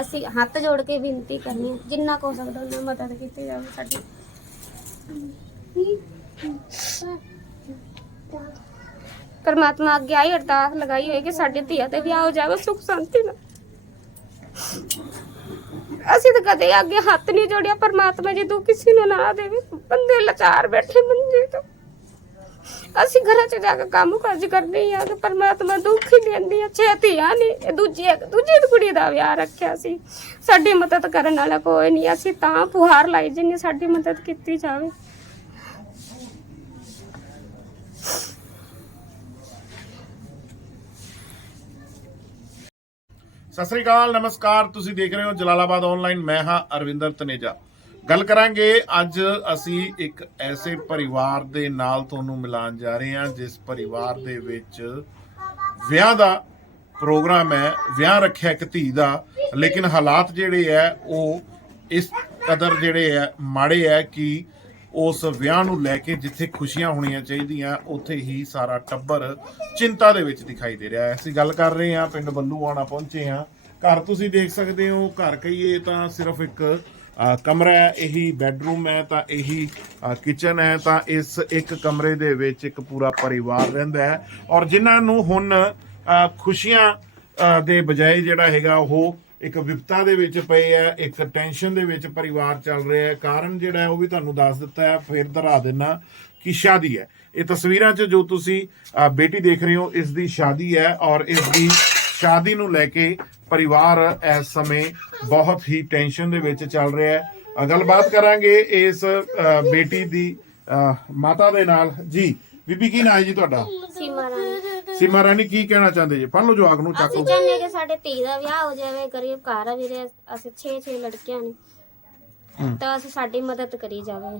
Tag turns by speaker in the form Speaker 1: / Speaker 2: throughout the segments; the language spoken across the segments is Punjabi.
Speaker 1: ਅਸੀਂ ਹੱਥ ਜੋੜ ਕੇ ਬੇਨਤੀ ਕਰਨੀ ਹੈ, ਜਿੰਨਾ ਕੋ ਸਕਦਾ ਉਹਨਾਂ ਮਦਦ ਕੀਤੀ ਜਾਵੇ ਸਾਡੀ। ਪਰਮਾਤਮਾ ਅੱਗੇ ਆਈ, ਅਰਦਾਸ ਲਗਾਈ ਹੋਈ ਕਿ ਸਾਡੇ ਧੀਆ ਤੇ ਵਿਆਹ ਹੋ ਜਾਵੇ, ਸੁਖ ਸ਼ਾਂਤੀ ਨਾਲ। ਅਸੀਂ ਤਾਂ ਕਦੇ ਅੱਗੇ ਹੱਥ ਨਹੀਂ ਜੋੜਿਆ, ਪਰਮਾਤਮਾ ਜੀ ਤੂੰ ਕਿਸੇ ਨੂੰ ਨਾ ਦੇਵੇ, ਬੰਦੇ ਲਾਚਾਰ ਬੈਠੇ ਮੰਜੇ ਤੋਂ। ਅਸੀਂ ਘਰਾਂ 'ਚ ਜਾ ਕੇ ਕੰਮ ਕਾਜ ਕਰਦੇ ਆ ਕਿ ਪਰਮਾਤਮਾ ਦੁੱਖ ਹੀ ਲੈਂਦੀ ਆ ਛੇ ਧੀਆਂ ਨੇ ਇਹ ਦੂਜੀ ਦੂਜੀ ਕੁੜੀ ਦਾ ਵਿਆਹ ਰੱਖਿਆ ਸੀ। ਸਾਡੀ ਮਦਦ ਕਰਨ ਵਾਲਾ ਕੋਈ ਨਹੀਂ, ਅਸੀਂ ਤਾਂ ਪੁਹਾਰ ਲਾਈ ਜਿੰਨੇ ਸਾਡੀ ਮਦਦ ਕੀਤੀ ਜਾਵੇ।
Speaker 2: ਸਤਿ ਸ੍ਰੀ ਅਕਾਲ, ਨਮਸਕਾਰ। ਤੁਸੀਂ ਦੇਖ ਰਹੇ ਹੋ ਜਲਾਲਾਬਾਦ ਆਨਲਾਈਨ ਮੈਂ ਹਾਂ ਅਰਵਿੰਦਰ ਤਨੇਜਾ। ਗੱਲ ਕਰਾਂਗੇ, ਅੱਜ ਅਸੀਂ ਇੱਕ ਐਸੇ ਪਰਿਵਾਰ ਦੇ ਨਾਲ ਤੁਹਾਨੂੰ ਮਿਲਾਨ ਜਾ ਰਹੇ ਹਾਂ, ਜਿਸ ਪਰਿਵਾਰ ਦੇ ਵਿੱਚ ਵਿਆਹ ਦਾ ਪ੍ਰੋਗਰਾਮ ਹੈ, ਵਿਆਹ ਰੱਖਿਆ ਇੱਕ ਧੀ ਦਾ, ਲੇਕਿਨ ਹਾਲਾਤ ਜਿਹੜੇ ਹੈ, ਉਹ ਇਸ ਕਦਰ ਜਿਹੜੇ ਹੈ, ਮਾੜੇ ਹੈ ਕਿ ਉਸ ਵਿਆਹ ਨੂੰ ਲੈ ਕੇ ਜਿੱਥੇ ਖੁਸ਼ੀਆਂ ਹੋਣੀਆਂ ਚਾਹੀਦੀਆਂ, ਉੱਥੇ ਹੀ ਸਾਰਾ ਟੱਬਰ ਚਿੰਤਾ ਦੇ ਵਿੱਚ ਦਿਖਾਈ ਦੇ ਰਿਹਾ ਹੈ। ਅਸੀਂ ਗੱਲ ਕਰ ਰਹੇ ਹਾਂ, ਪਿੰਡ ਬੱਲੂਆਣਾ ਪਹੁੰਚੇ ਹਾਂ। ਘਰ ਤੁਸੀਂ ਦੇਖ ਸਕਦੇ ਹੋ, ਘਰ ਕਹੀਏ ਤਾਂ ਸਿਰਫ ਇੱਕ ਕਮਰਾ ਹੈ, ਇਹੀ ਬੈੱਡਰੂਮ ਹੈ, ਤਾਂ ਇਹੀ ਕਿਚਨ ਹੈ, ਤਾਂ ਇਸ ਇੱਕ ਕਮਰੇ ਦੇ ਵਿੱਚ ਇੱਕ ਪੂਰਾ ਪਰਿਵਾਰ ਰਹਿੰਦਾ ਹੈ। ਔਰ ਜਿਨ੍ਹਾਂ ਨੂੰ ਹੁਣ ਖੁਸ਼ੀਆਂ ਦੇ ਬਜਾਏ ਜਿਹੜਾ ਹੈਗਾ, ਉਹ ਇੱਕ ਵਿਪਤਾ ਦੇ ਵਿੱਚ ਪਏ ਆ ਇੱਕ ਟੈਨਸ਼ਨ ਦੇ ਵਿੱਚ ਪਰਿਵਾਰ ਚੱਲ ਰਿਹਾ ਹੈ। ਕਾਰਨ ਜਿਹੜਾ ਹੈ, ਉਹ ਵੀ ਤੁਹਾਨੂੰ ਦੱਸ ਦਿੱਤਾ ਹੈ, ਫਿਰ ਦੁਹਰਾ ਦੇਣਾ ਕਿ ਸ਼ਾਦੀ ਹੈ। ਇਹ ਤਸਵੀਰਾਂ 'ਚ ਜੋ ਤੁਸੀਂ ਬੇਟੀ ਦੇਖ ਰਹੇ ਹੋ, ਇਸ ਦੀ ਸ਼ਾਦੀ ਹੈ ਔਰ ਇਸ ਦੀ ਸ਼ਾਦੀ ਨੂੰ ਲੈ ਕੇ ਪਰਿਵਾਰ ਇਸ ਸਮੇਂ ਬਹੁਤ ਹੀ ਟੈਨਸ਼ਨ ਦੇ ਵਿੱਚ ਚੱਲ ਰਿਹਾ ਹੈ। ਗੱਲਬਾਤ ਕਰਾਂਗੇ ਇਸ ਬੇਟੀ ਦੀ ਮਾਤਾ ਦੇ ਨਾਲ। ਜੀ ਬੀਬੀ ਕੀ ਨਾਂ ਹੈ ਜੀ ਤੁਹਾਡਾ?
Speaker 1: ਸੀਮਾ ਰਾਣੀ।
Speaker 2: ਸੀਮਾ ਰਾਣੀ ਕੀ ਕਹਿਣਾ ਚਾਹੁੰਦੇ ਜੀ? ਪੜ੍ਹ ਲਓ ਜਵਾਕ ਨੂੰ ਚੱਕ
Speaker 1: ਅਸੀਂ
Speaker 2: ਲਓ।
Speaker 1: ਚਾਹੁੰਦੇ ਕਿ ਸਾਡੇ ਧੀ ਦਾ ਵਿਆਹ ਹੋ ਜਾਵੇ ਗਰੀਬ ਘਰ ਆ ਵੀਰੇ ਅਸੀਂ 6-6 ਲੜਕੀਆਂ ਨੇ।
Speaker 2: ਹੂੰ।
Speaker 1: ਤਾਂ ਅਸੀਂ ਸਾਡੀ ਮਦਦ ਕਰੀ ਜਾਵੇ।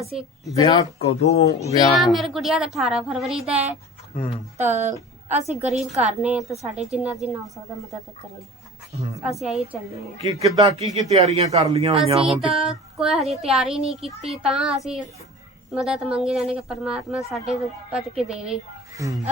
Speaker 1: ਅਸੀਂ
Speaker 2: ਵਿਆਹ ਕਦੋਂ
Speaker 1: ਵਿਆਹ
Speaker 2: ਵਿਆਹ
Speaker 1: ਮੇਰੇ ਗੁੜੀਆ ਦਾ 18 ਫਰਵਰੀ ਦਾ ਹੈ।
Speaker 2: ਹੂੰ।
Speaker 1: ਤਾਂ ਅਸੀਂ ਗਰੀਬ ਘਰ ਨੇ ਤਾਂ ਸਾਡੇ ਜਿੰਨਾ ਜਿੰਨਾ ਹੋ ਸਕਦਾ ਮਦਦ ਕਰੇ। ਅਸੀਂ ਆਈ ਚਾਹੁੰਦੇ ਹਾਂ।
Speaker 2: ਕੀ ਕਿੱਦਾਂ ਕੀ ਕੀ ਤਿਆਰੀਆਂ ਕਰ ਲੀਆਂ ਹੋਈਆਂ
Speaker 1: ਅਸੀਂ
Speaker 2: ਹੁਣ
Speaker 1: ਤਾਂ ਕੋਈ ਹਜੇ ਤਿਆਰੀ ਨਹੀਂ ਕੀਤੀ ਤਾਂ ਅਸੀਂ ਮਦਦ ਮੰਗੀ ਜਾਣੇ ਕਿ ਪਰਮਾਤਮਾ ਸਾਡੇ ਪਤ ਕੇ ਦੇਵੇ।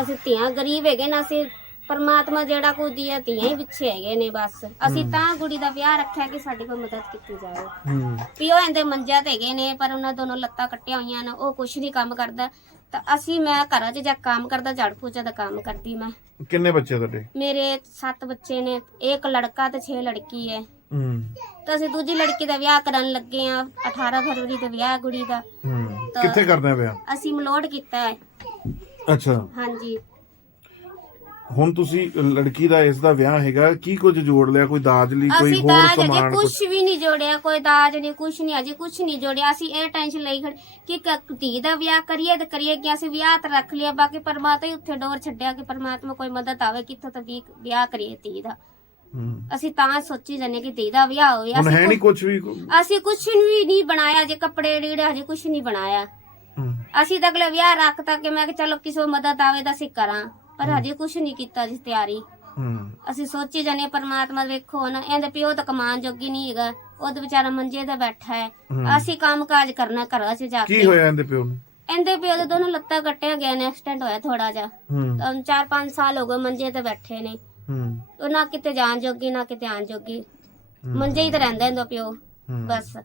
Speaker 1: ਅਸੀਂ ਧੀਆਂ ਗਰੀਬ ਹੈਗੇ ਨਾ ਅਸੀਂ ਪਰਮਾਤਮਾ ਜਿਹੜਾ ਕੁਝ ਦਿਆ ਧੀਆਂ ਹੀ ਪਿੱਛੇ ਹੈਗੇ ਨੇ ਬਸ। ਅਸੀਂ ਤਾਂ ਕੁੜੀ ਦਾ ਵਿਆਹ ਰੱਖਿਆ ਕਿ ਸਾਡੀ ਕੋਈ ਮਦਦ ਕੀਤੀ ਜਾਵੇ।
Speaker 2: ਹੂੰ।
Speaker 1: ਵੀ ਉਹ ਇਹਦੇ ਮੰਜਾ ਤੇ ਹੈਗੇ ਨੇ ਪਰ ਉਹਨਾਂ ਦੋਨੋਂ ਲੱਤਾਂ ਕੱਟੀਆਂ ਹੋਈਆਂ ਨੇ ਉਹ ਕੁਛ ਨਹੀਂ ਕੰਮ ਕਰਦਾ। ਤਾਂ ਅਸੀਂ ਮੈਂ ਘਰਾਂ 'ਚ ਜਾ ਕੰਮ ਕਰਦਾ ਝਾੜ ਪੋਚਾ ਦਾ ਕੰਮ ਕਰਦੀ ਮੈਂ।
Speaker 2: ਕਿੰਨੇ ਬੱਚੇ ਤੁਹਾਡੇ?
Speaker 1: ਮੇਰੇ 7 ਬੱਚੇ ਨੇ ਇੱਕ ਲੜਕਾ ਤੇ 6 ਲੜਕੀ ਹੈ
Speaker 2: ਹੂੰ।
Speaker 1: ਤਾਂ ਅਸੀਂ ਦੂਜੀ ਲੜਕੀ ਦਾ ਵਿਆਹ ਕਰਨ ਲੱਗੇ ਆ 18 ਫਰਵਰੀ ਤੇ ਵਿਆਹ ਕੁੜੀ ਦਾ।
Speaker 2: ਹੂੰ।
Speaker 1: ਤਾਂ-
Speaker 2: ਕਿੱਥੇ ਕਰਨਾ ਹੈ ਵਿਆਹ?
Speaker 1: ਅਸੀਂ ਮਲੋਟ ਕੀਤਾ ਹੈ
Speaker 2: ਅੱਛਾ।
Speaker 1: ਹਾਂਜੀ।
Speaker 2: ਹੁਣ ਤੁਸੀਂ ਲੜਕੀ ਦਾ ਇਸ ਦਾ ਵਿਆਹ ਹੈਗਾ ਕੀ ਕੁਝ ਜੋੜ ਲਿਆ? ਕੋਈ ਦਾਜ ਲਈ ਕੋਈ
Speaker 1: ਅਸੀਂ
Speaker 2: ਹੋਰ
Speaker 1: ਦਾਜ ਅਜੇ
Speaker 2: ਸਮਾਨ
Speaker 1: ਕੁਝ ਵੀ ਨਹੀਂ ਜੋੜਿਆ ਕੋਈ ਦਾਜ ਨਹੀਂ ਕੁਝ ਨਹੀਂ ਅਜੇ ਕੁਝ ਨਹੀਂ ਜੋੜਿਆ। ਅਸੀਂ ਇਹ ਟੈਨਸ਼ਨ ਲਈ ਖੜੇ ਕਿ ਕ- ਧੀ ਦਾ ਵਿਆਹ ਕਰੀਏ ਤੇ ਕਰੀਏ ਕਿ ਅਸੀਂ ਵਿਆਹ ਤਾਂ ਰੱਖ ਲਿਆ ਬਾਕੀ ਪਰਮਾਤਮਾ ਹੀ ਉੱਥੇ ਡੋਰ ਛੱਡਿਆ ਕਿ ਪਰਮਾਤਮਾ ਕੋਈ ਮਦਦ ਆਵੇ ਕਿੱਥੋਂ ਤਾਂ ਵੀ ਵਿਆਹ ਕਰੀਏ ਧੀ ਦਾ।
Speaker 2: ਹੂੰ।
Speaker 1: ਅਸੀਂ ਤਾਂ ਸੋਚੀ ਜਾਂਦੇ ਕਿ ਧੀ ਦਾ ਵਿਆਹ ਹੋਵੇ।
Speaker 2: ਹੁਣ ਹੈ ਨਹੀਂ ਕੁਝ ਵੀ
Speaker 1: ਅਸੀਂ ਕੁਝ ਵੀ ਨਹੀਂ ਬਣਾਇਆ ਜੇ ਕੱਪੜੇ ਲੀੜੇ ਹਜੇ ਕੁਝ ਨਹੀਂ ਬਣਾਇਆ।
Speaker 2: ਹੂੰ।
Speaker 1: ਅਸੀਂ ਤਾਂ ਅਗਲੇ ਵਿਆਹ ਰੱਖ ਤਾ ਕਿ ਮੈਂ ਕਿ ਚਲੋ ਕਿਸੇ ਮਦਦ ਆਵੇ ਤਾਂ ਅਸੀਂ ਕਰਾਂ। ਪਰ ਹਜੇ ਕੁਝ ਨਹੀਂ ਕੀਤਾ ਜੀ ਤਿਆਰੀ।
Speaker 2: ਹੂੰ।
Speaker 1: ਅਸੀਂ ਸੋਚੀ ਜਾਨੇ ਪਰਮਾਤਮਾ ਵੇਖੋ ਨਾ ਇਹਦੇ ਪਿਓ ਤਾਂ ਕਮਾਨ ਜੋਗੀ ਨਹੀਂ ਹੈਗਾ ਉਹਦੇ ਵਿਚਾਰਾ ਮੰਜੇ ਤੇ ਬੈਠਾ ਹੈ।
Speaker 2: ਹੂੰ।
Speaker 1: ਅਸੀਂ ਕੰਮ ਕਾਜ ਕਰਨਾ ਘਰਾਂ 'ਚ ਜਾ
Speaker 2: ਕੀ
Speaker 1: ਕੇ।
Speaker 2: ਹੋਇਆ ਇਹਦੇ ਪਿਓ ਨੂੰ?
Speaker 1: ਇਹਦੇ ਪਿਓ ਦੇ ਦੋਨੋਂ ਲੱਤਾਂ ਕੱਟਿਆ ਗਏ ਨੇ ਐਕਸੀਡੈਂਟ ਹੋਇਆ ਥੋੜਾ ਜਿਹਾ।
Speaker 2: ਹੂੰ।
Speaker 1: ਤਾਂ 4-5 ਸਾਲ ਹੋ ਗਏ ਮੰਜੇ ਤੇ ਬੈਠੇ ਨੇ।
Speaker 2: ਹੂੰ।
Speaker 1: ਉਹ ਨਾ ਕਿਤੇ ਜਾਣ ਜੋਗੀ ਨਾ ਕਿਤੇ ਆਣ ਜੋਗੀ।
Speaker 2: ਹੂੰ।
Speaker 1: ਮੰਜੇ ਹੀ ਤਾਂ ਰਹਿੰਦਾ ਇਹਦਾ ਪਿਓ
Speaker 2: ਹੂੰ।
Speaker 1: ਬਸ।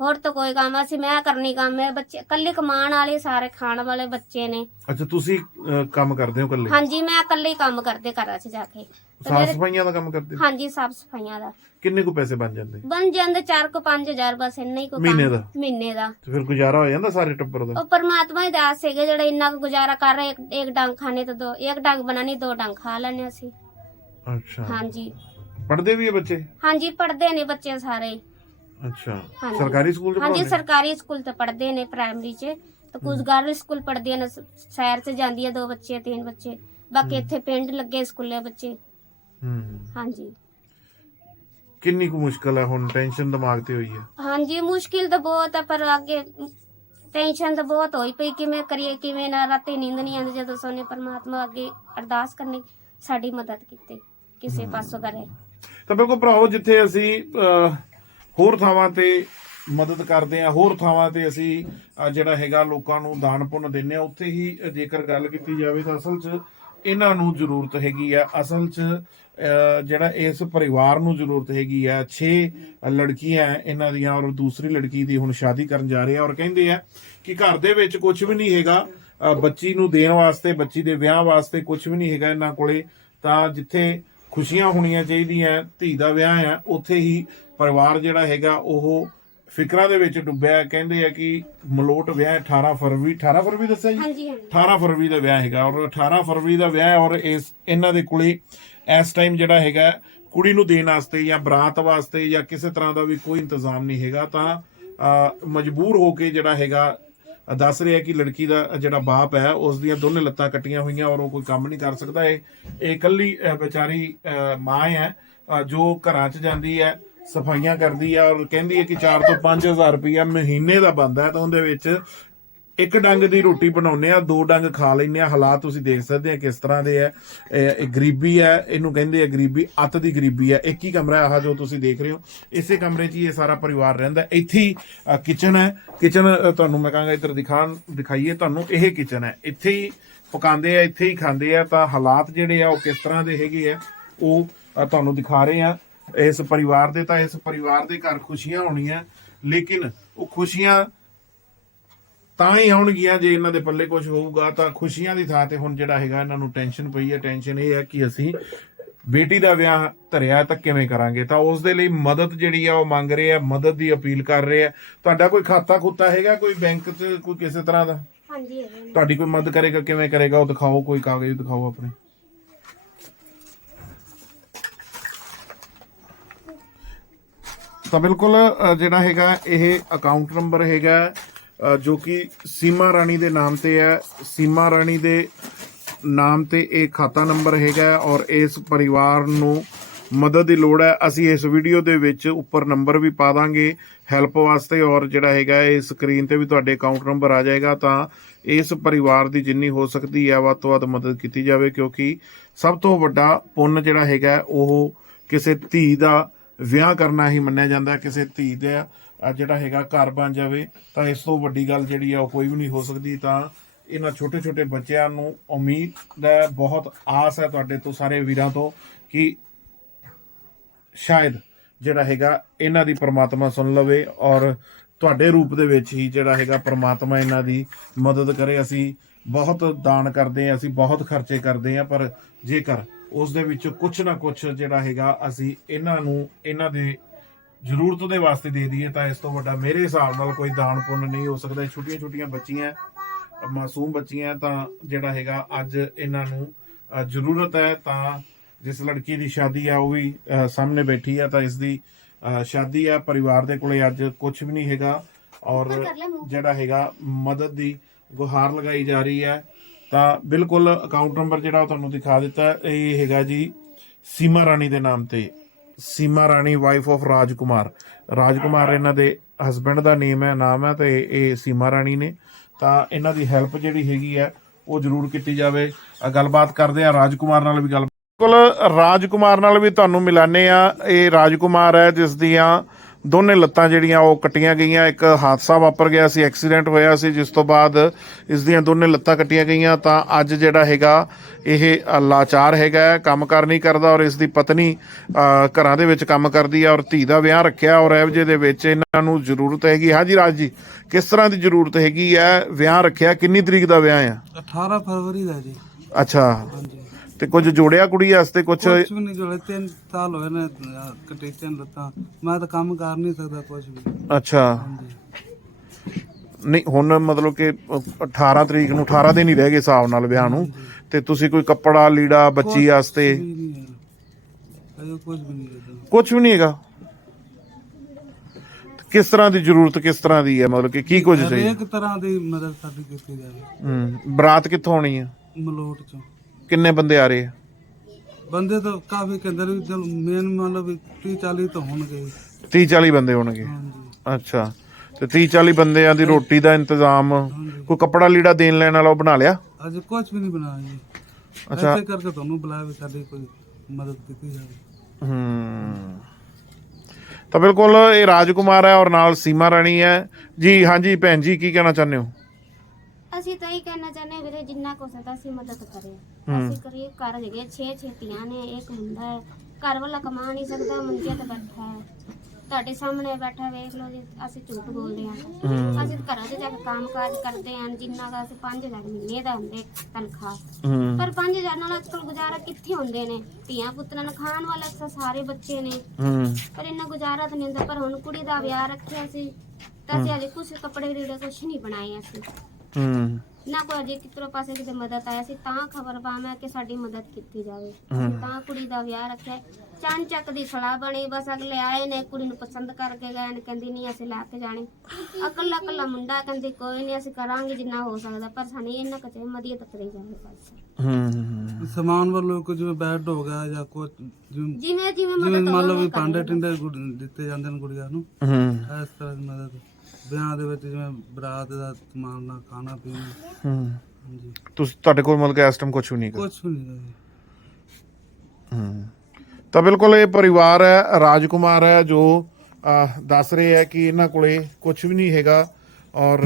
Speaker 1: ਹੋਰ ਤਾਂ ਕੋਈ ਕੰਮ ਅਸੀਂ ਮੈਂ ਕਰਨੀ ਕੰਮ ਮੇਰੇ ਬੱਚੇ ਇਕੱਲੇ ਕਮਾਉਣ ਵਾਲੇ ਸਾਰੇ ਖਾਣ ਵਾਲੇ ਬੱਚੇ ਨੇ।
Speaker 2: ਅੱਛਾ ਤੁਸੀਂ ਅਹ, ਕੰਮ ਕਰਦੇ ਹੋ ਇਕੱਲੇ?
Speaker 1: ਹਾਂਜੀ ਮੈਂ ਇਕੱਲੇ ਹੀ ਕੰਮ ਕਰਦੇ ਘਰਾਂ 'ਚ ਜਾ ਕੇ। ਤੇ
Speaker 2: ਸਾਫ਼
Speaker 1: ਮੇਰੇ-
Speaker 2: ਸਫਾਈਆਂ ਦਾ ਕੰਮ ਕਰਦੇ ਹੋ?
Speaker 1: ਹਾਂਜੀ ਸਾਫ਼ ਸਫਾਈਆਂ ਦਾ।
Speaker 2: ਕਿੰਨੇ ਕੁ ਪੈਸੇ ਬਣ ਜਾਂਦੇ?
Speaker 1: ਬਣ ਜਾਂਦੇ 4 ਕੋ 5000 ਬਸ ਇੰਨਾ ਹੀ ਕੋ
Speaker 2: ਮਹੀਨੇ ਦਾ?
Speaker 1: ਮਹੀਨੇ ਦਾ।
Speaker 2: ਤੇ ਫਿਰ ਗੁਜ਼ਾਰਾ ਹੋ ਜਾਂਦਾ ਸਾਰੇ ਟੱਬਰ ਦਾ?
Speaker 1: ਉਹ ਪਰਮਾਤਮਾ ਹੀ ਦਾਸ ਹੈਗੇ ਜਿਹੜਾ ਇੰਨਾ ਕੁ ਗੁਜ਼ਾਰਾ ਕਰ ਰਹੇ ਇੱਕ, ਇੱਕ ਡੰਗ ਖਾਣੇ ਤਾਂ ਦੋ ਇੱਕ ਡੰਗ ਬਣਾਣੀ ਦੋ ਡੰਗ ਖਾ ਲੈਣੇ ਅਸੀਂ।
Speaker 2: ਅੱਛਾ।
Speaker 1: ਹਾਂਜੀ।
Speaker 2: ਪੜ੍ਹਦੇ ਵੀ ਇਹ ਬੱਚੇ?
Speaker 1: ਹਾਂਜੀ ਪੜ੍ਹਦੇ ਨੇ ਬੱਚੇ ਸਾਰੇ।
Speaker 2: ਅੱਛਾ
Speaker 1: ਹਾਂਜੀ।
Speaker 2: ਸਰਕਾਰੀ ਸਕੂਲ ਚ
Speaker 1: ਹਾਂਜੀ
Speaker 2: ਪੜ੍ਹਾਉਂਦੇ
Speaker 1: ਸਰਕਾਰੀ ਸਕੂਲ ਤੇ ਪੜ੍ਹਦੇ ਨੇ ਪ੍ਰਾਇਮਰੀ ਚ। ਤੇ ਕੁਝ ਗਰਲ ਸਕੂਲ ਪੜ੍ਹਦੀਆਂ ਨੇ ਸ- ਸ਼ਹਿਰ ਚ ਜਾਂਦੀ ਹੈ ਦੋ ਬੱਚੇ ਤਿੰਨ ਬੱਚੇ। ਬਾਕੀ ਇੱਥੇ ਪਿੰਡ ਲੱਗੇ ਸਕੂਲੇ ਬੱਚੇ।
Speaker 2: ਹੂੰ।
Speaker 1: ਹਾਂਜੀ।
Speaker 2: ਕਿੰਨੀ ਕੁ ਮੁਸ਼ਕਲ ਹੈ ਹੁਣ? ਟੈਨਸ਼ਨ ਦਿਮਾਗ ਤੇ ਹੋਈ ਹੈ
Speaker 1: ਹਾਂਜੀ ਮੁਸ਼ਕਿਲ ਤਾਂ ਬਹੁਤ ਹੈ ਪਰ ਅੱਗੇ ਟੈਨਸ਼ਨ ਤਾਂ ਬਹੁਤ ਹੋਈ ਪਈ ਕਿਵੇਂ ਕਰੀਏ ਕਿਵੇਂ ਨਾ। ਰਾਤੀ ਨੀਂਦ ਨਹੀਂ ਆਉਂਦੀ ਜਦੋਂ ਸੋਨੇ ਪਰਮਾਤਮਾ ਅੱਗੇ ਅਰਦਾਸ ਕਰਨੀ ਸਾਡੀ ਮਦਦ ਕੀਤੀ ਕਿਸੇ ਪਾਸੋਂ ਕਰੇ।
Speaker 2: ਤਾਂ ਬਿਲਕੁਲ ਭਰਾਓ ਜਿੱਥੇ ਅਸੀਂ ਅਹ, ਹੋਰ ਥਾਵਾਂ ਤੇ ਮਦਦ ਕਰਦੇ ਆ ਹੋਰ ਥਾਵਾਂ ਤੇ ਅਸੀਂ ਜਿਹੜਾ ਹੈਗਾ ਲੋਕਾਂ ਨੂੰ ਦਾਨ ਪੁੰਨ ਦਿੰਨੇ ਆ ਉੱਥੇ ਹੀ ਜੇਕਰ ਗੱਲ ਕੀਤੀ ਜਾਵੇ ਤਾਂ ਅਸਲ 'ਚ ਇਹਨਾਂ ਨੂੰ ਜ਼ਰੂਰਤ ਹੈਗੀ ਆ। ਅਸਲ 'ਚ ਜਿਹੜਾ ਇਸ ਪਰਿਵਾਰ ਨੂੰ ਜ਼ਰੂਰਤ ਹੈਗੀ ਆ 6 ਲੜਕੀਆਂ ਇਹਨਾਂ ਦੀਆਂ ਔਰ ਦੂਸਰੀ ਲੜਕੀ ਦੀ ਹੁਣ ਸ਼ਾਦੀ ਕਰਨ ਜਾ ਰਹੇ ਆ ਔਰ ਕਹਿੰਦੇ ਆ ਕਿ ਘਰ ਦੇ ਵਿੱਚ ਕੁਝ ਵੀ ਨਹੀਂ ਹੈਗਾ ਬੱਚੀ ਨੂੰ ਦੇਣ ਵਾਸਤੇ, ਬੱਚੀ ਦੇ ਵਿਆਹ ਵਾਸਤੇ ਕੁਝ ਵੀ ਨਹੀਂ ਹੈਗਾ ਇਹਨਾਂ ਕੋਲੇ। ਤਾਂ ਜਿੱਥੇ ਖੁਸ਼ੀਆਂ ਹੋਣੀਆਂ ਚਾਹੀਦੀਆਂ ਧੀ ਦਾ ਵਿਆਹ ਆ ਉੱਥੇ ਹੀ ਪਰਿਵਾਰ ਜਿਹੜਾ ਹੈਗਾ ਉਹ ਫਿਕਰਾਂ ਦੇ ਵਿੱਚ ਡੁੱਬਿਆ ਹੈ। ਕਹਿੰਦੇ ਆ ਕਿ ਮਲੋਟ ਵਿਆਹ ਹੈ 18 ਫਰਵਰੀ 18 ਫਰਵਰੀ ਦੱਸਿਆ ਜੀ
Speaker 1: ਹਾਂਜੀ ਹਾਂਜੀ
Speaker 2: 18 ਫਰਵਰੀ ਦਾ ਵਿਆਹ ਹੈਗਾ ਔਰ 18 ਫਰਵਰੀ ਦਾ ਵਿਆਹ ਹੈ ਔਰ ਇਸ ਇਹਨਾਂ ਦੇ ਕੋਲੇ ਇਸ ਟਾਈਮ ਜਿਹੜਾ ਹੈਗਾ ਕੁੜੀ ਨੂੰ ਦੇਣ ਵਾਸਤੇ ਜਾਂ ਬਰਾਤ ਵਾਸਤੇ ਜਾਂ ਕਿਸੇ ਤਰ੍ਹਾਂ ਦਾ ਵੀ ਕੋਈ ਇੰਤਜ਼ਾਮ ਨਹੀਂ ਹੈਗਾ ਤਾਂ ਮਜਬੂਰ ਹੋ ਕੇ ਜਿਹੜਾ ਹੈਗਾ ਦੱਸ ਰਿਹਾ ਕਿ ਲੜਕੀ ਦਾ ਜਿਹੜਾ ਬਾਪ ਹੈ ਉਸ ਦੀਆਂ ਦੋਨੇ ਲੱਤਾਂ ਕੱਟੀਆਂ ਹੋਈਆਂ ਔਰ ਉਹ ਕੋਈ ਕੰਮ ਨਹੀਂ ਕਰ ਸਕਦਾ। ਇਹ ਇਹ ਇਕੱਲੀ ਵਿਚਾਰੀ ਅਹ, ਮਾਂ ਹੈ ਜੋ ਘਰਾਂ 'ਚ ਜਾਂਦੀ ਹੈ ਸਫਾਈਆਂ ਕਰਦੀ ਹੈ ਔਰ ਕਹਿੰਦੀ ਹੈ ਕਿ 4 ਤੋਂ 5000 ਰੁਪਇਆ ਮਹੀਨੇ ਦਾ ਬੰਦਾ ਹੈ। ਤਾਂ ਉਹਦੇ ਵਿੱਚ ਇੱਕ ਡੰਗ ਦੀ ਰੋਟੀ ਬਣਾਉਨੇ ਆ, ਦੋ ਡੰਗ ਖਾ ਲੈਨੇ ਆ। ਹਾਲਾਤ ਤੁਸੀਂ ਦੇਖ ਸਕਦੇ ਆ ਕਿਸ ਤਰ੍ਹਾਂ ਦੇ ਆ। ਇਹ ਗਰੀਬੀ ਹੈ ਇਹਨੂੰ ਕਹਿੰਦੇ ਆ ਗਰੀਬੀ, ਅੱਤ ਦੀ ਗਰੀਬੀ ਹੈ ਇੱਕ ਹੀ ਕਮਰਾ ਆਹ ਜੋ ਤੁਸੀਂ ਦੇਖ ਰਹੇ ਹੋ। ਇਸੇ ਕਮਰੇ 'ਚ ਹੀ ਇਹ ਸਾਰਾ ਪਰਿਵਾਰ ਰਹਿੰਦਾ। ਇੱਥੇ ਹੀ ਕਿਚਨ ਹੈ। ਕਿਚਨ ਤੁਹਾਨੂੰ ਮੈਂ ਕਹਾਂਗਾ ਇੱਧਰ ਦਿਖਾਣ ਦਿਖਾਈਏ ਤੁਹਾਨੂੰ, ਇਹ ਕਿਚਨ ਹੈ। ਇੱਥੇ ਹੀ ਪਕਾਉਂਦੇ ਆ, ਇੱਥੇ ਹੀ ਖਾਂਦੇ ਆ। ਤਾਂ ਹਾਲਾਤ ਜਿਹੜੇ ਆ, ਉਹ ਕਿਸ ਤਰ੍ਹਾਂ ਦੇ ਹੈਗੇ ਆ, ਉਹ ਤੁਹਾਨੂੰ ਦਿਖਾ ਰਹੇ ਆ। ਇਸ ਪਰਿਵਾਰ ਦੇ ਤਾਂ ਇਸ ਪਰਿਵਾਰ ਦੇ ਘਰ ਖੁਸ਼ੀਆਂ ਹੋਣੀਆਂ, ਲੇਕਿਨ ਉਹ ਖੁਸ਼ੀਆਂ ਤਾਂ ਹੀ ਆਉਣਗੀਆਂ ਜੇ ਇਹਨਾਂ ਦੇ ਪੱਲੇ ਕੁਝ ਹੋਊਗਾ ਤਾਂ ਖੁਸ਼ੀਆਂ ਦੀ ਥਾਂ ਤੇ ਹੁਣ ਜਿਹੜਾ ਹੈਗਾ ਇਹਨਾਂ ਨੂੰ ਟੈਨਸ਼ਨ ਪਈ ਹੈ। ਟੈਨਸ਼ਨ ਇਹ ਹੈ ਕਿ ਅਸੀਂ ਬੇਟੀ ਦਾ ਵਿਆਹ ਧਰਿਆ ਤਾਂ ਕਿਵੇਂ ਕਰਾਂਗੇ? ਤਾਂ ਉਸ ਦੇ ਲਈ ਮਦਦ ਜਿਹੜੀ ਆ ਉਹ ਮੰਗ ਰਹੇ ਆ ਮਦਦ ਦੀ ਅਪੀਲ ਕਰ ਰਹੇ ਆ। ਤੁਹਾਡਾ ਕੋਈ ਖਾਤਾ ਖੁੱਤਾ ਹੈਗਾ ਕੋਈ ਬੈਂਕ 'ਚ ਕੋਈ ਕਿਸੇ ਤਰ੍ਹਾਂ ਦਾ?
Speaker 1: ਹਾਂਜੀ।
Speaker 2: ਤੁਹਾਡੀ ਕੋਈ ਮਦਦ ਕਰੇਗਾ ਕਿਵੇਂ ਕਰੇਗਾ? ਉਹ ਦਿਖਾਓ ਕੋਈ ਕਾਗਜ਼ ਦਿਖਾਓ ਆਪਣੇ। ਤਾਂ ਬਿਲਕੁਲ ਜਿਹੜਾ ਹੈਗਾ ਇਹ ਅਕਾਊਂਟ ਨੰਬਰ ਹੈਗਾ ਜੋ ਕਿ ਸੀਮਾ ਰਾਣੀ ਦੇ ਨਾਮ ਤੇ ਹੈ। ਸੀਮਾ ਰਾਣੀ ਦੇ ਨਾਮ ਤੇ ਇਹ ਖਾਤਾ ਨੰਬਰ ਹੈਗਾ ਔਰ ਇਸ ਪਰਿਵਾਰ ਨੂੰ ਮਦਦ ਦੀ ਲੋੜ ਹੈ। ਅਸੀਂ ਇਸ ਵੀਡੀਓ ਦੇ ਵਿੱਚ ਉੱਪਰ ਨੰਬਰ ਵੀ ਪਾ ਦਾਂਗੇ ਹੈਲਪ ਵਾਸਤੇ ਔਰ ਜਿਹੜਾ ਹੈਗਾ ਇਹ ਸਕਰੀਨ ਤੇ ਵੀ ਤੁਹਾਡੇ ਅਕਾਊਂਟ ਨੰਬਰ ਆ ਜਾਏਗਾ ਤਾਂ ਇਸ ਪਰਿਵਾਰ ਦੀ ਜਿੰਨੀ ਹੋ ਸਕਦੀ ਹੈ ਵੱਧ ਤੋਂ ਵੱਧ ਮਦਦ ਕੀਤੀ ਜਾਵੇ ਕਿਉਂਕਿ ਸਭ ਤੋਂ ਵੱਡਾ ਪੁੰਨ ਜਿਹੜਾ ਹੈਗਾ ਉਹ ਕਿਸੇ ਧੀ ਦਾ ਵਿਆਹ ਕਰਨਾ ਹੀ ਮੰਨਿਆ ਜਾਂਦਾ ਕਿਸੇ ਧੀ ਦਾ ਜਿਹੜਾ ਹੈਗਾ ਘਰ ਬਣ ਜਾਵੇ, ਤਾਂ ਇਸ ਤੋਂ ਵੱਡੀ ਗੱਲ ਜਿਹੜੀ ਆ ਉਹ ਕੋਈ ਵੀ ਨਹੀਂ ਹੋ ਸਕਦੀ, ਤਾਂ ਇਹਨਾਂ ਛੋਟੇ ਛੋਟੇ ਬੱਚਿਆਂ ਨੂੰ ਉਮੀਦ ਹੈ ਬਹੁਤ ਆਸ ਹੈ ਤੁਹਾਡੇ ਤੋਂ, ਸਾਰੇ ਵੀਰਾਂ ਤੋਂ, ਕਿ ਸ਼ਾਇਦ ਜਿਹੜਾ ਹੈਗਾ ਇਹਨਾਂ ਦੀ ਪਰਮਾਤਮਾ ਸੁਣ ਲਵੇ ਔਰ ਤੁਹਾਡੇ ਰੂਪ ਦੇ ਵਿੱਚ ਹੀ ਜਿਹੜਾ ਹੈਗਾ ਪਰਮਾਤਮਾ ਇਹਨਾਂ ਦੀ ਮਦਦ ਕਰੇ। ਅਸੀਂ ਬਹੁਤ ਦਾਨ ਕਰਦੇ ਹਾਂ, ਅਸੀਂ ਬਹੁਤ ਖਰਚੇ ਕਰਦੇ ਹਾਂ, ਪਰ ਜੇਕਰ ਉਸ ਦੇ ਵਿੱਚ ਕੁਝ ਨਾ ਕੁਝ ਜਿਹੜਾ ਹੈਗਾ, ਅਸੀਂ ਇਹਨਾਂ ਨੂੰ, ਇਹਨਾਂ ਦੇ ਜ਼ਰੂਰਤ ਦੇ ਵਾਸਤੇ ਦੇ ਦਈਏ ਤਾਂ ਇਸ ਤੋਂ ਵੱਡਾ ਮੇਰੇ ਹਿਸਾਬ ਨਾਲ ਕੋਈ ਦਾਨ ਪੁੰਨ ਨਹੀਂ ਹੋ ਸਕਦਾ ਛੋਟੀਆਂ ਛੋਟੀਆਂ ਬੱਚੀਆਂ ਮਾਸੂਮ ਬੱਚੀਆਂ ਤਾਂ ਜਿਹੜਾ ਹੈਗਾ ਅੱਜ ਇਹਨਾਂ ਨੂੰ ਜ਼ਰੂਰਤ ਹੈ ਤਾਂ ਜਿਸ ਲੜਕੀ ਦੀ ਸ਼ਾਦੀ ਆ ਉਹ ਵੀ ਸਾਹਮਣੇ ਬੈਠੀ ਆ ਤਾਂ ਇਸ ਦੀ ਸ਼ਾਦੀ ਆ ਪਰਿਵਾਰ ਦੇ ਕੋਲੇ ਅੱਜ ਕੁਝ ਵੀ ਨਹੀਂ ਹੈਗਾ ਔਰ ਜਿਹੜਾ ਹੈਗਾ ਮਦਦ ਦੀ ਗੁਹਾਰ ਲਗਾਈ ਜਾ ਰਹੀ ਹੈ ਤਾਂ ਬਿਲਕੁਲ ਅਕਾਊਂਟ ਨੰਬਰ ਜਿਹੜਾ ਉਹ ਤੁਹਾਨੂੰ ਦਿਖਾ ਦਿੱਤਾ। ਇਹ ਹੈਗਾ ਜੀ ਸੀਮਾ ਰਾਣੀ ਦੇ ਨਾਮ ਤੇ ਸੀਮਾ ਰਾਣੀ ਵਾਈਫ ਆਫ ਰਾਜਕੁਮਾਰ। ਰਾਜਕੁਮਾਰ ਇਹਨਾਂ ਦੇ ਹਸਬੰਡ ਦਾ ਨੇਮ ਹੈ, ਨਾਮ ਹੈ ਤੇ ਇਹ ਸੀਮਾ ਰਾਣੀ ਨੇ। ਤਾਂ ਇਹਨਾਂ ਦੀ ਹੈਲਪ ਜਿਹੜੀ ਹੈਗੀ ਹੈ, ਉਹ ਜ਼ਰੂਰ ਕੀਤੀ ਜਾਵੇ। ਗੱਲਬਾਤ ਕਰਦੇ ਆ ਰਾਜਕੁਮਾਰ ਨਾਲ ਵੀ ਗੱਲ ਬਿਲਕੁਲ, ਰਾਜਕੁਮਾਰ ਨਾਲ ਵੀ ਤੁਹਾਨੂੰ ਮਿਲਾਨੇ ਆ ਇਹ ਰਾਜਕੁਮਾਰ ਹੈ ਜਿਸ ਦੀਆਂ ਦੋਨੇ ਲੱਤਾਂ ਜਿਹੜੀਆਂ ਉਹ ਕੱਟੀਆਂ ਗਈਆਂ। ਇੱਕ ਹਾਦਸਾ ਵਾਪਰ ਗਿਆ ਸੀ ਐਕਸੀਡੈਂਟ ਹੋਇਆ ਸੀ ਜਿਸ ਤੋਂ ਬਾਅਦ ਇਸ ਦੀਆਂ ਦੋਨੇ ਲੱਤਾਂ ਕੱਟੀਆਂ ਗਈਆਂ। ਤਾਂ ਅੱਜ ਜਿਹੜਾ ਹੈਗਾ ਇਹ ਲਾਚਾਰ ਹੈਗਾ ਕੰਮ ਕਰ ਨਹੀਂ ਕਰਦਾ ਔਰ ਇਸ ਦੀ ਪਤਨੀ ਘਰਾਂ ਦੇ ਵਿੱਚ ਕੰਮ ਕਰਦੀ ਹੈ ਔਰ ਧੀ ਦਾ ਵਿਆਹ ਰੱਖਿਆ ਔਰ ਇਹੋ ਜਿਹੇ ਦੇ ਵਿੱਚ ਇਹਨਾਂ ਨੂੰ ਜ਼ਰੂਰਤ ਹੈਗੀ। ਹਾਂਜੀ ਰਾਜ ਜੀ ਕਿਸ ਤਰ੍ਹਾਂ ਦੀ ਜ਼ਰੂਰਤ ਹੈਗੀ ਹੈ? ਵਿਆਹ ਰੱਖਿਆ ਕਿੰਨੀ ਤਰੀਕ ਦਾ ਵਿਆਹ ਆ?
Speaker 3: 18 ਫਰਵਰੀ ਦਾ ਜੀ।
Speaker 2: ਅੱਛਾ।
Speaker 3: ਹਾਂਜੀ।
Speaker 2: ਤੇ ਕੁਝ ਜੋੜਿਆ ਕੁੜੀ ਵਾਸਤੇ ਕੁਝ
Speaker 3: ਕੁਝ ਵੀ ਨਹੀਂ ਜੁੜੇ ਤਿੰਨ ਸਾਲ ਹੋਏ ਨੇ ਅਹ, ਕੱਟੇ ਤਿੰਨ ਲੱਤਾਂ। ਮੈਂ ਤਾਂ ਕੰਮ ਕਰ ਨਹੀਂ ਸਕਦਾ ਕੁਝ ਵੀ।
Speaker 2: ਅੱਛਾ।
Speaker 3: ਹਾਂਜੀ।
Speaker 2: ਨਹੀਂ ਹੁਣ ਮਤਲਬ ਕਿ ਅ, 18 ਤਰੀਕ ਨੂੰ 18 ਦਿਨ ਹੀ ਰਹਿ ਗਏ ਹਿਸਾਬ ਨਾਲ ਵਿਆਹ ਨੂੰ। ਤੇ ਤੁਸੀਂ ਕੋਈ ਕੱਪੜਾ ਲੀੜਾ ਬੱਚੀ ਵਾਸਤੇ?
Speaker 3: ਕੁਛ ਵੀ ਨਹੀਂ ਹੈ ਅਜੇ ਕੁਝ ਵੀ ਨਹੀਂ ਹੈ
Speaker 2: ਕੁਝ ਵੀ ਨਹੀਂ ਹੈਗਾ? ਕਿਸ ਤਰ੍ਹਾਂ ਦੀ ਜ਼ਰੂਰਤ ਕਿਸ ਤਰ੍ਹਾਂ ਦੀ ਹੈ? ਮਤਲਬ ਕਿ ਕੀ ਕੁਝ ਚਾਹੀਦਾ?
Speaker 3: ਹਰੇਕ ਤਰ੍ਹਾਂ ਦੀ ਮਦਦ ਸਾਡੀ ਕੀਤੀ ਜਾਵੇ।
Speaker 2: ਹੂੰ ਬਰਾਤ ਕਿੱਥੋਂ ਆਉਣੀ ਹੈ?
Speaker 3: ਮਲੋਟ ਚੋਂ।
Speaker 2: ਕਿੰਨੇ ਬੰਦੇ ਆ ਰਹੇ ਆ?
Speaker 3: ਬੰਦੇ ਤਾਂ ਕਾਫੀ ਕਹਿੰਦੇ ਨੇ ਚਲ ਮੇਨ ਮਤਲਬ 30 40 ਤਾਂ ਹੋਣਗੇ। ਹੀ।
Speaker 2: 30 40 ਬੰਦੇ ਹੋਣਗੇ। ਅੱਛਾ। ਤੇ 30 40 ਬੰਦਿਆਂ ਦੀ ਰੋਟੀ ਦਾ ਇੰਤਜ਼ਾਮ ਕੋਈ ਕੱਪੜਾ ਲੀੜਾ ਦੇਣ ਲੈਣ ਵਾਲਾ ਉਹ ਬਣਾ ਲਿਆ?
Speaker 3: ਅਜੇ ਕੁਝ ਵੀ ਨਹੀਂ ਬਣਾਇਆ ਜੀ।
Speaker 2: ਅੱਛਾ।
Speaker 3: ਐਸੇ ਕਰਕੇ ਤੁਹਾਨੂੰ ਬੁਲਾਇਆ ਵੀ ਸਾਡੀ ਕੋਈ ਮਦਦ ਕੀਤੀ ਜਾਵੇ।
Speaker 2: ਹੂੰ। ਤਾਂ ਬਿਲਕੁਲ ਇਹ ਰਾਜਕੁਮਾਰ ਹੈ ਔਰ ਨਾਲ ਸੀਮਾ ਰਾਣੀ ਹੈ। ਜੀ ਹਾਂਜੀ ਭੈਣ ਜੀ ਕੀ ਕਹਿਣਾ ਚਾਹੁੰਦੇ ਹੋ?
Speaker 1: ਅਸੀਂ ਤਾਂ ਇਹ ਕਹਿਣਾ ਚਾਹੁੰਦੇ ਹਾਂ ਵੀਰੇ ਜਿੰਨਾ ਕੁ ਸਕਦਾ ਅਸੀਂ ਮਦਦ ਕਰੇ
Speaker 2: ਹੂੰ।
Speaker 1: ਅਸੀਂ ਕਰੀਏ ਘਰ ਜਗੇ ਛੇ ਛੇਤੀਆਂ ਨੇ ਇੱਕ ਮੁੰਡਾ ਹੈ। ਘਰ ਵਾਲਾ ਕਮਾ ਨਹੀਂ ਸਕਦਾ ਮੰਜੇ ਤੇ ਬੈਠਾ ਹੈ। ਤੁਹਾਡੇ ਸਾਹਮਣੇ ਬੈਠਾ ਵੇਖ ਲਓ ਜੀ ਅਸੀਂ ਝੂਠ ਬੋਲਦੇ ਹਾਂ।
Speaker 2: ਹੂੰ।
Speaker 1: ਅਸੀਂ ਘਰਾਂ 'ਚ ਜਾ ਕੇ ਕੰਮਕਾਜ ਕਰਦੇ ਹਾਂ ਜਿੰਨਾ ਦਾ ਅਸੀਂ 5000 ਮਹੀਨੇ ਦਾ ਹੁੰਦੇ ਤਨਖਾਹ।
Speaker 2: ਹੂੰ।
Speaker 1: ਪਰ 5000 ਨਾਲ ਅੱਜਕੱਲ ਗੁਜ਼ਾਰਾ ਕਿੱਥੇ ਹੁੰਦੇ ਨੇ? ਧੀਆਂ ਪੁੱਤਰਾਂ ਨੂੰ ਖਾਣ ਵਾਲੇ ਤਾਂ ਸਾਰੇ ਬੱਚੇ ਨੇ।
Speaker 2: ਹੂੰ।
Speaker 1: ਪਰ ਇੰਨਾ ਗੁਜ਼ਾਰਾ ਤਾਂ ਨਹੀਂ ਹੁੰਦਾ ਪਰ ਹੁਣ ਕੁੜੀ ਦਾ ਵਿਆਹ ਰੱਖਿਆ ਸੀ ਤਾਂ ਅਸੀਂ ਹਜੇ ਕੁਝ ਕੱਪੜੇ ਰੀੜੇ ਕੁਝ ਨਹੀਂ ਬਣਾਏ ਅਸੀਂ।
Speaker 2: ਹੂੰ।
Speaker 1: ਨਾ ਕੋਈ ਅਜੇ ਕਿਤਰੋ ਪਾਸੇ ਕਿਤੇ ਮਦਦ ਆਇਆ ਸੀ ਤਾਂ ਖਬਰ ਪਾਵਾਂ ਕਿ ਸਾਡੀ ਮਦਦ ਕੀਤੀ ਜਾਵੇ। ਅਸੀਂ ਤਾਂ ਕੁੜੀ ਦਾ ਵਿਆਹ ਰੱਖਿਆ। ਚੰਨ ਚੱਕ ਦੀ ਸਲਾਹ ਬਣੀ ਬਸ ਅਗਲੇ ਆਏ ਨੇ ਕੁੜੀ ਨੂੰ ਪਸੰਦ ਕਰਕੇ ਗਏ ਨੇ ਕਹਿੰਦੀ ਨਹੀਂ ਅਸੀਂ ਲੈ ਕੇ ਜਾਣੀ। ਅਕੱਲਾ ਅਕੱਲਾ ਮੁੰਡਾ ਕਹਿੰਦੀ ਕੋਈ ਨਹੀਂ ਅਸੀਂ ਕਰਾਂਗੇ ਜਿੰਨਾ ਹੋ ਸਕਦਾ ਪਰ ਸਾਨੂੰ ਇਹਨਾਂ ਕਚੇ ਮਦਦ ਕਰੀ ਜਾਵੇ ਬਸ
Speaker 2: ਹੂੰ
Speaker 3: ਸਮਾਨ ਵੱਲੋਂ ਕੁਝ ਬੈੱਡ ਹੋ ਗਿਆ ਜਾਂ ਕੁਝ ਜਿਵੇਂ
Speaker 1: ਜਿਵੇਂ ਮਦਦ
Speaker 3: ਮੰਨ ਲਓ ਵੀ ਭਾਂਡੇ ਟਿੰਡੇ ਗੁੜ- ਦਿੱਤੇ ਜਾਂਦੇ ਨੇ ਕੁੜੀਆਂ ਨੂੰ।
Speaker 2: ਹੂੰ।
Speaker 3: ਇਸ ਤਰ੍ਹਾਂ ਦੀ ਮਦਦ। ਵਿਆਹ ਦੇ ਵਿੱਚ ਜਿਵੇਂ ਬਰਾਤ ਦਾ ਸਮਾਨ ਨਾਲ ਖਾਣਾ ਪੀਣਾ।
Speaker 2: ਹੂੰ।
Speaker 3: ਹਾਂਜੀ।
Speaker 2: ਤੁਸੀਂ ਤੁਹਾਡੇ ਕੋਲ ਮਤਲਬ ਕਿ ਇਸ ਟਾਈਮ ਕੁਝ ਵੀ ਨਹੀਂ
Speaker 3: ਕੁਝ ਵੀ ਨਹੀਂ ਜੀ।
Speaker 2: ਹਮ। ਤਾਂ ਬਿਲਕੁਲ ਇਹ ਪਰਿਵਾਰ ਹੈ, ਰਾਜਕੁਮਾਰ ਹੈ, ਜੋ ਦੱਸ ਰਹੇ ਹੈ ਕਿ ਇਹਨਾਂ ਕੋਲੇ ਕੁਝ ਵੀ ਨਹੀਂ ਹੈਗਾ ਔਰ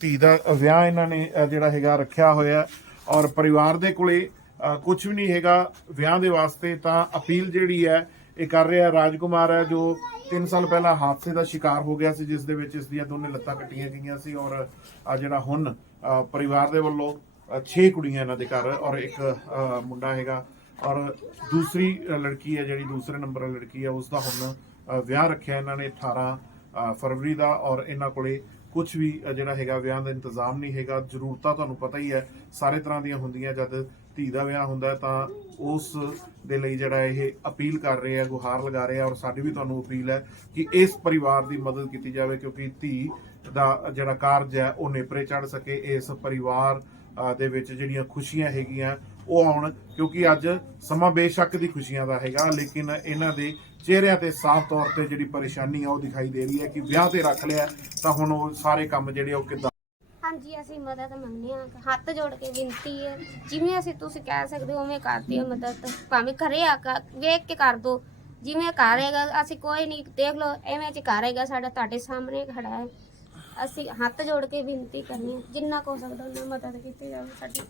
Speaker 2: ਧੀ ਦਾ ਵਿਆਹ ਇਹਨਾਂ ਨੇ ਜਿਹੜਾ ਹੈਗਾ ਰੱਖਿਆ ਹੋਇਆ ਔਰ ਪਰਿਵਾਰ ਦੇ ਕੋਲੇ ਕੁਝ ਵੀ ਨਹੀਂ ਹੈਗਾ ਵਿਆਹ ਦੇ ਵਾਸਤੇ ਤਾਂ ਅਪੀਲ ਜਿਹੜੀ ਹੈ, ਇਹ ਕਰ ਰਿਹਾ ਰਾਜਕੁਮਾਰ ਹੈ, ਜੋ 3 ਸਾਲ ਪਹਿਲਾਂ ਹਾਦਸੇ ਦਾ ਸ਼ਿਕਾਰ ਹੋ ਗਿਆ ਸੀ, ਜਿਸ ਦੇ ਵਿੱਚ ਇਸ ਦੀਆਂ ਦੋਨੇ ਲੱਤਾਂ ਕੱਟੀਆਂ ਗਈਆਂ ਸੀ ਔਰ ਆ ਜਿਹੜਾ ਹੁਣ ਪਰਿਵਾਰ ਦੇ ਵੱਲੋਂ 6 ਕੁੜੀਆਂ ਇਹਨਾਂ ਦੇ ਘਰ ਔਰ ਇੱਕ ਮੁੰਡਾ ਹੈਗਾ ਔਰ ਦੂਸਰੀ ਲੜਕੀ ਹੈ ਜਿਹੜੀ ਦੂਸਰੇ ਨੰਬਰ ਵਾਲੀ ਲੜਕੀ ਹੈ ਉਸ ਦਾ ਹੁਣ ਵਿਆਹ ਰੱਖਿਆ ਇਹਨਾਂ ਨੇ 18 ਫਰਵਰੀ ਦਾ ਔਰ ਇਹਨਾਂ ਕੋਲੇ ਕੁਝ ਵੀ ਜਿਹੜਾ ਹੈਗਾ ਵਿਆਹ ਦਾ ਇੰਤਜ਼ਾਮ ਨਹੀਂ ਹੈਗਾ। ਜ਼ਰੂਰਤਾਂ ਤੁਹਾਨੂੰ ਪਤਾ ਹੀ ਹੈ, ਸਾਰੇ ਤਰ੍ਹਾਂ ਦੀਆਂ ਹੁੰਦੀਆਂ, ਜਦ ਧੀ ਦਾ ਵਿਆਹ ਹੁੰਦਾ ਤਾਂ ਉਸ ਦੇ ਲਈ ਜਿਹੜਾ ਇਹ ਅਪੀਲ ਕਰ ਰਹੇ ਆ ਗੁਹਾਰ ਲਗਾ ਰਹੇ ਆ ਔਰ ਸਾਡੀ ਵੀ ਤੁਹਾਨੂੰ ਅਪੀਲ ਹੈ ਕਿ ਇਸ ਪਰਿਵਾਰ ਦੀ ਮਦਦ ਕੀਤੀ ਜਾਵੇ ਕਿਉਂਕਿ ਧੀ ਦਾ ਜਿਹੜਾ ਕਾਰਜ ਹੈ, ਉਹ ਨੇਪਰੇ ਚੜ ਸਕੇ। ਇਸ ਪਰਿਵਾਰ ਦੇ ਵਿੱਚ ਜਿਹੜੀਆਂ ਖੁਸ਼ੀਆਂ ਹੈਗੀਆਂ ਉਹ ਆਉਣ, ਕਿਉਂਕਿ ਅੱਜ ਸਮਾਂ ਬੇਸ਼ੱਕ ਦੀ ਖੁਸ਼ੀਆਂ ਦਾ ਹੈਗਾ, ਲੇਕਿਨ ਇਹਨਾਂ ਦੇ ਚਿਹਰਿਆਂ ਤੇ ਸਾਫ਼ ਤੌਰ ਤੇ ਜਿਹੜੀ ਪਰੇਸ਼ਾਨੀ ਆ, ਉਹ ਦਿਖਾਈ ਦੇ ਰਹੀ ਹੈ ਕਿ ਵਿਆਹ ਤੇ ਰੱਖ ਲਿਆ, ਤਾਂ ਹੁਣ ਉਹ ਸਾਰੇ ਕੰਮ ਜਿਹੜੇ ਉਹ ਕਿੱਦਾਂ?
Speaker 1: ਹਾਂਜੀ, ਅਸੀਂ ਮਦਦ ਮੰਗਦੇ ਹਾਂ। ਹੱਥ ਜੋੜ ਕੇ ਬੇਨਤੀ ਹੈ, ਜਿਵੇਂ ਅਸੀਂ ਤੁਸੀਂ ਕਹਿ ਸਕਦੇ ਹੋ, ਉਵੇਂ ਕਰਦੀ ਹਾਂ ਮਦਦ। ਭਾਵੇਂ ਘਰੇ ਆ ਕੇ ਵੇਖ ਕੇ ਕਰ ਦੋ, ਜਿਵੇਂ ਘਰ ਅਸੀਂ ਕੋਈ ਨਹੀਂ, ਦੇਖ ਲਓ, ਐਵੇਂ ਚ ਘਰ ਸਾਡਾ, ਤੁਹਾਡੇ ਸਾਹਮਣੇ ਖੜਾ ਹੈ। ਅਸੀਂ ਹੱਥ ਜੋੜ ਕੇ ਬੇਨਤੀ ਕਰਨੀ ਹੈ, ਜਿੰਨਾ ਕੋ ਸਕਦਾ ਉਹਨਾਂ ਮਦਦ ਕੀਤੀ ਜਾਵੇ ਸਾਡੀ।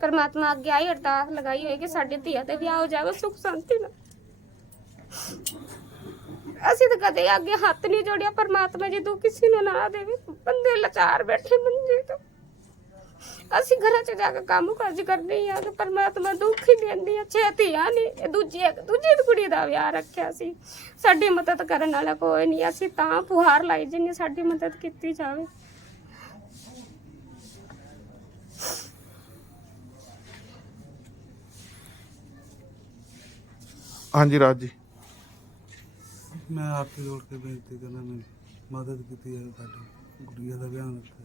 Speaker 1: ਪਰਮਾਤਮਾ ਅੱਗੇ ਆਈ, ਅਰਦਾਸ ਲਗਾਈ ਹੋਈ ਕਿ ਸਾਡੇ ਧੀਆਂ ਤੇ ਵਿਆਹ ਹੋ ਜਾਵੇ, ਸੁਖ ਸ਼ਾਂਤੀ ਨਾਲ। ਅਸੀਂ ਤਾਂ ਕਦੇ ਅੱਗੇ ਹੱਥ ਨਹੀਂ ਜੋੜਿਆ, ਪਰਮਾਤਮਾ ਜੀ ਤੂੰ ਕਿਸੇ ਨੂੰ ਨਾ ਦੇਵੇ, ਬੰਦੇ ਲਾਚਾਰ ਬੈਠੇ ਮੰਜੇ ਤੋਂ। ਅਸੀਂ ਘਰਾਂ 'ਚ ਜਾ ਕੇ ਕੰਮ ਕਾਜ ਕਰਦੇ ਆ ਕਿ ਪਰਮਾਤਮਾ ਦੁੱਖ ਹੀ ਦਿੰਦੀ ਆ ਛੇਤੀਆਂ ਨੇ ਦੂਜੀ ਦੂਜੀ ਕੁੜੀ ਦਾ ਵਿਆਹ ਰੱਖਿਆ ਸੀ। ਸਾਡੀ ਮਦਦ ਕਰਨ ਵਾਲਾ ਕੋਈ ਨਹੀਂ, ਅਸੀਂ ਤਾਂ ਫੁਹਾਰ ਲਾਈ ਜਿੰਨੇ ਸਾਡੀ ਮਦਦ ਕੀਤੀ ਜਾਵੇ।
Speaker 2: ਹਾਂਜੀ, ਰਾਜ ਜੀ।
Speaker 3: ਮੈਂ ਹੱਥ ਜੋੜ ਕੇ ਬੇਨਤੀ ਕਰਨਾ ਮੇਰੀ ਮਦਦ ਕੀਤੀ ਜਾਵੇ ਸਾਡੀ ਗੁੜੀਆ ਦਾ ਵਿਆਹ ਰੱਖਿਆ